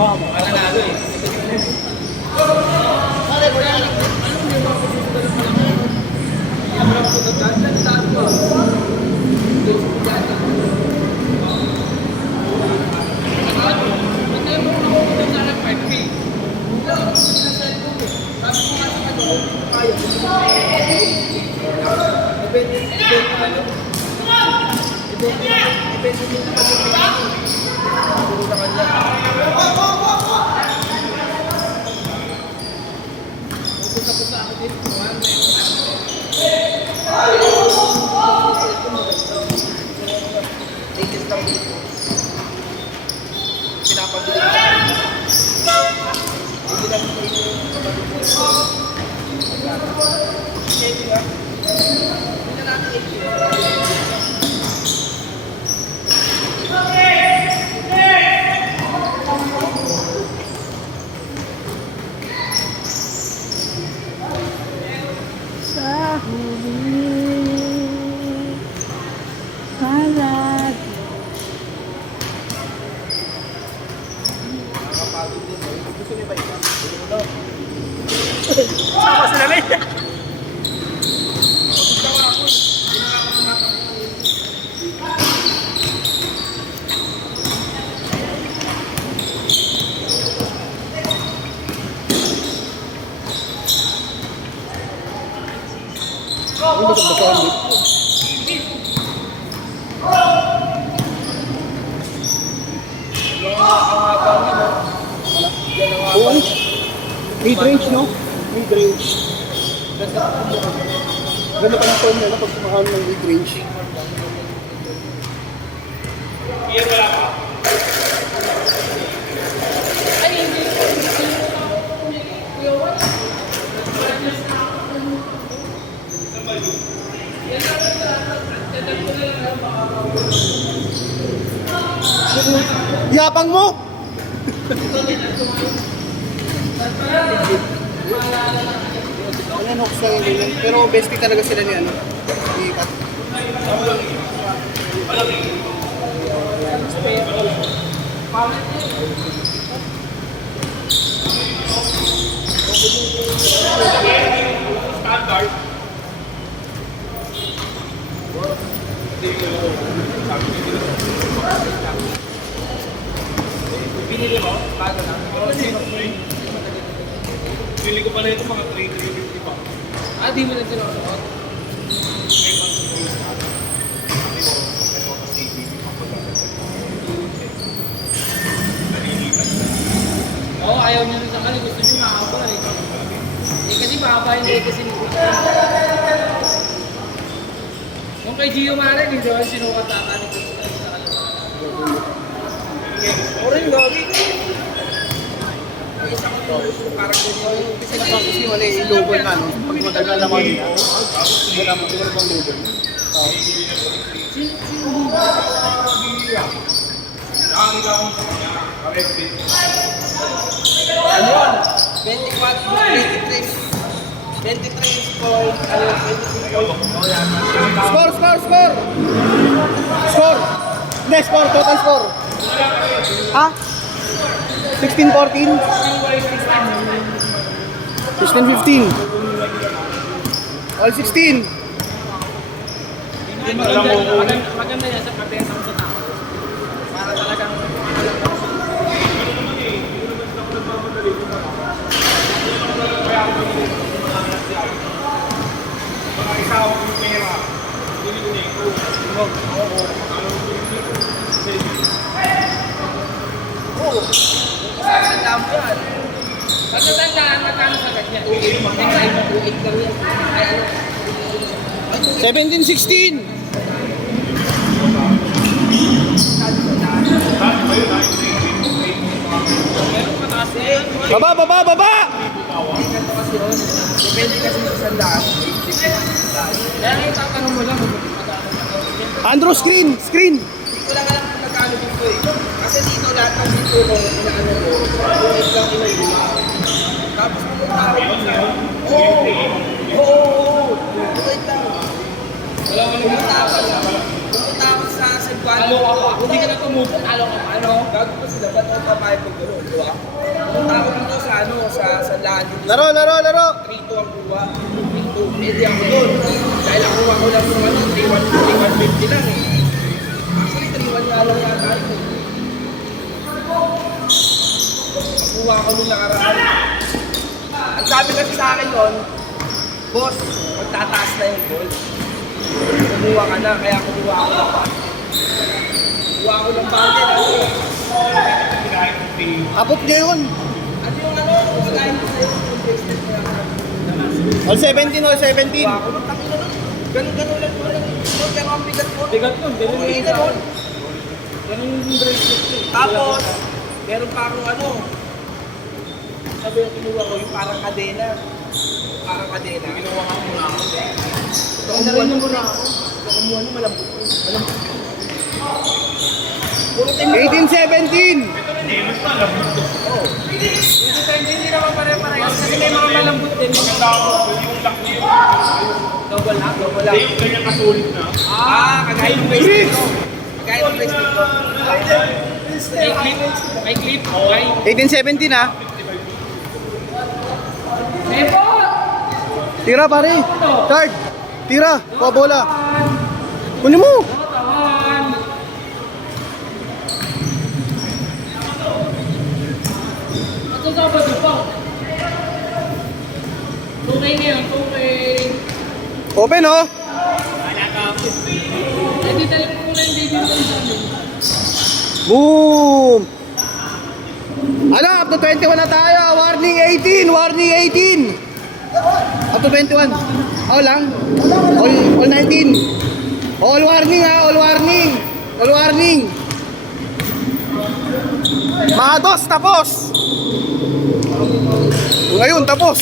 Nanalo eh. Sama sila na yan. Mid-range, no? Mid-range. Ganda pa ng form nila pag kumakain ng mid-range. Yapang mo! Ayan, hooks lang yun. Pero bestie talaga sila ni ano. Ikat. Standard. Pinili mo? Bago na. Pili ko pala ito mga 350 pa. Ah, di mo na tinanong. Oo, ayaw niya rin sa kanila. Gusto niya mahaba eh. Eh kasi mahaba yung legacy ni Kuya. Kung kay Gio Mare, hindi ako sinukat ni Kuya sa kanila. Orin, gawin. Parang ganyan. Kasi wala yung lubol na, no? Pag matagal naman nila, wala mo bang lubol. Ano yun? 24, 23 score. Score, score, score! Score! Hindi, score, total score. Ha? 16-14? 16-15. All 16. Maganda yan sa pagkenta mo sa tao. Para talagang Mga isaw yung pera. Hindi ko na ito. oo. Sasandaan mo yan. Pagkatandaan, magkano sa ganyan? Next time, 2.8 lang yan. Ay, ano? 17-16. Meron mataas na yan. Baba, baba, baba! Ganito kasi yun. Depende kasi sa sandaan. Kaya ngayon tatanong mo lang kung magkano sa ganyan. Andrew, screen! Screen! Hindi ko lang alam kung magkano dito eh. Kasi dito lahat ng dito mo, inaano mo, 2.8 lang inuuna. Tapos pumunta ako dito. Oo. 2.8 lang. Pumunta ako sa Cebuano. Kung hindi ka na tumubok, talo ka pa, ano? Gago ko sila, ba't ako papayag pag gano'n, di ba? Punta ako dito sa ano, sa lagi. Laro, laro, laro. 3-2 ang kuha. 3-2. Pwede ako doon. Dahil ang kuha ko lang ng ano, 3-150 lang eh. Actually, 3-1 nga lang yata ito. Ang kuha ko nung nakaraan. Ang sabi kasi sa akin yun, boss, magtataas na yung goal. Kumuha ka na, kaya kumuha ako ng pass. Kumuha ako ng bundle, ano? Abot niya yun. Ano yung ano, kung sakayin ko sa'yo, yung bracelet ko lang. All 17, all 17. Kumuha ako ng takina nun. Ganun-ganun lang ko lang. Pero ang bigat ko. Bigat nun, ganun Oo, yung ganun. Ganun yung bracelet ko. Tapos, meron pa akong ano, sabi yung kinuha ko, yung parang kadena. Parang kadena. Ginawa nga muna ako. Kumuha na muna ako. Kumuha na malambot ko. Malambot ko. Puro 18-17. Oo. Hindi naman pare-parehas kasi may mga malambot din. Maganda ako, yung lock niya yun. Double lang, double lang. Hindi yung ganyan kasulit na. Kagaya ng bracelet ko. Kagaya ng bracelet ko. May clip. Okay. 18-17 ah. Epo! Tira pare. Third. Tira. Kuha bola. Kunin mo. Tawan! Ito Sabado pa. Tukay na yun, tukay. Open oh. Hindi talaga ko na hindi dito sa amin. Boom. Ano, up to 21 na tayo. Warning 18. Warning 18. Up to 21. All lang. All 19. All warning ha. All warning. All warning. Mga dos, tapos. Ngayon, tapos.